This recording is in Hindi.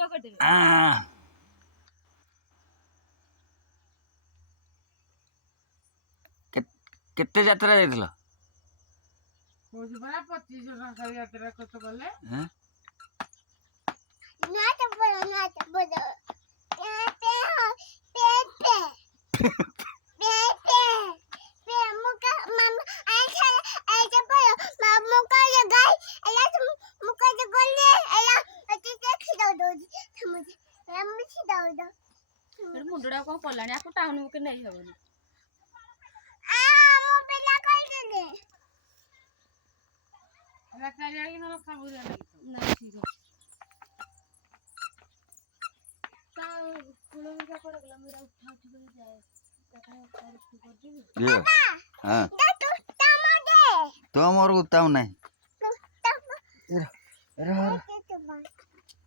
वीडियो कर दे केते यात्रा जाइथिल कोज बड़ा 25 जन का यात्रा को तो गले हैं ना तो बोलो पे मुका मामा ऐसा बोलो मामा मुका ये गाय ऐसा मुका जो गोले ऐसा अच्छे से खिला दो मुझे मुझे खिला दो फिर मुंडड़ा को पलाणी आपको टाउन में के नहीं हबनी मो बेला कर दे अरे कालिया की ना खाबू जाने ना ठीक है ता कुलो में क्या पड़गला मेरा उठा उठ कर जाए तका कर दी ये हां तो टमाटे तो मोर गुताव नहीं तो अरे